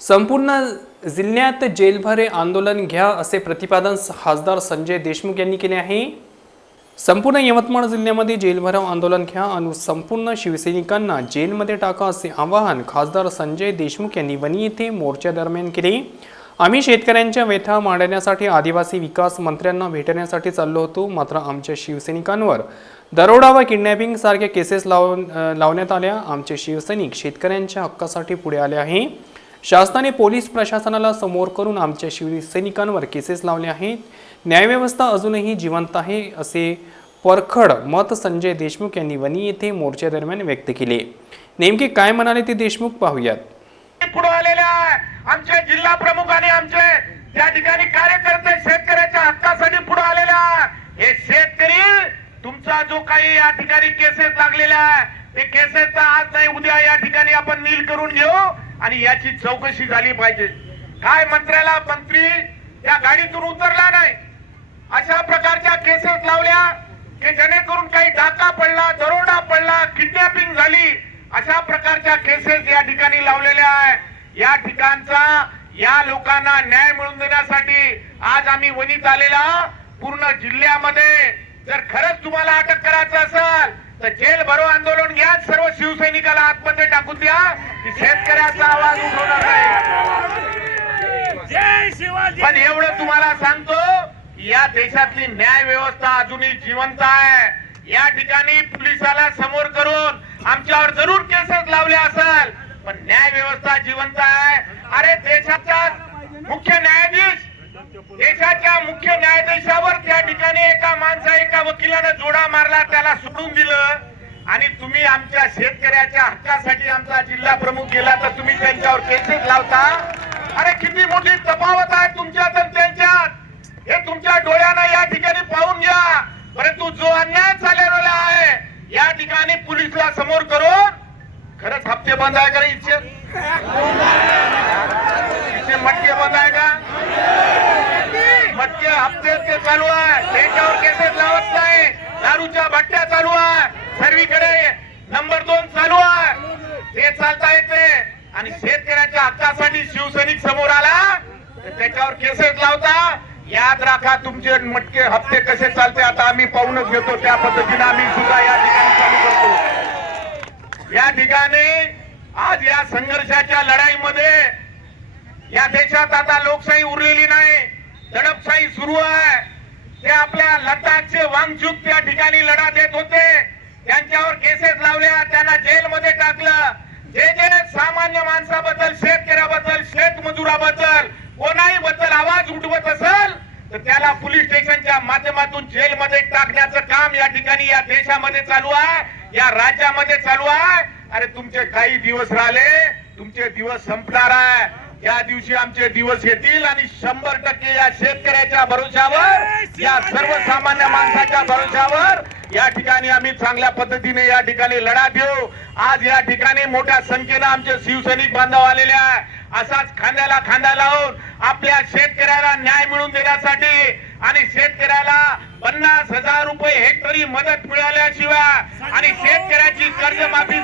संपूर्ण जिल्ह्यात जेलभरे आंदोलन घ्या असे प्रतिपादन खासदार संजय देशमुख यांनी केले आहे. संपूर्ण यवतमाळ जिल्ह्यामध्ये जेलभराव आंदोलन घ्या आणि संपूर्ण शिवसैनिकांना जेलमध्ये टाका असे आवाहन खासदार संजय देशमुख यांनी वणी येथे मोर्चादरम्यान केले. आम्ही शेतकऱ्यांच्या व्यथा मांडण्यासाठी आदिवासी विकास मंत्र्यांना भेटण्यासाठी चाललो होतो. मात्र आमच्या शिवसैनिकांवर दरोडा व किडनॅपिंग सारख्या केसेस लाव लावण्यात आल्या. आमचे शिवसैनिक शेतकऱ्यांच्या हक्कासाठी पुढे आले आहे. शासनाने पोलीस प्रशासनाला समोर करून आमच्या शिवसैनिकांवर केसेस लावले आहेत. न्यायव्यवस्था अजूनही जिवंत आहे असे परखड मत संजय देशमुख यांनी वनी येथे मोर्चादरम्यान व्यक्त केले. नेमके काय म्हणाले ते देशमुख पाहूयात. पुढे आलेल्या आहे. आमचे जिल्हा प्रमुख आणि आमचे त्या ठिकाणी कार्यकर्ते शेतकऱ्याच्या हक्कासाठी पुढे आलेले हे शेतकरी तुमचा जो काही या ठिकाणी केसेस लागलेला आहे ते केसेसचा आज नाही उद्या या ठिकाणी आपण नील करून घेऊ. आणि याची चौकशी झाली पाहिजे. काय मंत्र्याला मंत्री या गाडीतून उतरला नाही? अशा प्रकारच्या केसेस लावल्या की जेणेकरून काही डाका पडला दरोडा पडला किडनॅपिंग झाली अशा प्रकारच्या केसेस या ठिकाणी लावलेल्या आहे. या ठिकाणचा या लोकांना न्याय मिळवून देण्यासाठी आज आम्ही वनीत आलेला पूर्ण जिल्ह्यामध्ये जर खरंच तुम्हाला अटक करायचं असेल तर जेल भरो आंदोलन शिवसैनिकाला आतमध्ये टाकून द्या की शेतकऱ्याचा आवाज उठवणार नाही. जय शिवाजी. पण एवढं तुम्हाला सांगतो या देशातली न्याय व्यवस्था अजूनही जिवंत आहे. या ठिकाणी पोलिसाला समोर करून आमच्यावर जरूर केसेस लावले असेल पण न्याय व्यवस्था जिवंत आहे. अरे देशाचा मुख्य न्यायाधीश देशाच्या मुख्य न्यायाधीशावर त्या ठिकाणी एका माणसा एका वकिलानं जोडा मारला त्याला सोडून दिलं. आणि तुम्ही आमच्या शेतकऱ्याच्या हक्कासाठी आमचा जिल्हा प्रमुख गेला तर तुम्ही त्यांच्यावर केसेस लावता? अरे किती मोठी तफावत आहे तुमच्यात आणि त्यांच्यात. हे तुमच्या डोळ्यानं या ठिकाणी पाहून घ्या. परंतु जो अन्याय चाललेला आहे या ठिकाणी पोलिसला समोर करून खरंच हप्ते बंद आहे का रे इथे मटके बंद आहे का? मटके हप्ते ते चालू आहे त्याच्यावर केसेस लावत नाही दारूच्या भट्ट्या चालू आहे सर्वीकडे नंबर दोन चालू आहे ते चालता येते आणि शेतकऱ्याच्या हक्कासाठी शिवसैनिक समोर आला तर त्याच्यावर केसेस लावता. याद राखा तुमचे मटके हप्ते कसे चालते आता आम्ही पाहूनच घेतो. त्या पद्धतीने आम्ही सुद्धा या ठिकाणी चालू करतो. या ठिकाणी आज या संघर्षाच्या लढाईमध्ये या देशात आता लोकशाही उरलेली नाही दडपशाही सुरू आहे. ते आपल्या लडाखचे वांगचूक त्या ठिकाणी लढा देत होते. त्यांच्यावर केसेस लावल्या त्यांना जेलमध्ये टाकलं. जे जे सामान्य माणसाबद्दल शेतकऱ्याबद्दल शेतमजुराबद्दल कोणाही बद्दल आवाज उठवत असेल तर त्याला पोलीस स्टेशनच्या माध्यमातून जेलमध्ये टाकण्याचं काम या ठिकाणी या देशामध्ये चालू आहे या राज्यामध्ये चालू आहे. अरे तुमचे काही दिवस राहिले तुमचे दिवस संपणार आहे. या दिवशी आमचे दिवस येतील आणि शंभर टक्के या शेतकऱ्याच्या भरोशावर या सर्वसामान्य माणसाच्या भरोशावर या ठिकाणी आम्ही चांगल्या पद्धतीने या ठिकाणी लढा देऊ. आज या ठिकाणी मोठ्या संख्येनं आमचे शिवसैनिक बांधव आलेले आहे. असाच खांद्याला खांदा लावून आपल्या शेतकऱ्याला न्याय मिळवून देण्यासाठी आणि शेतकऱ्याला पन्नास हजार रुपये हेक्टरी मदत मिळाल्याशिवाय आणि शेतकऱ्याची कर्जमाफी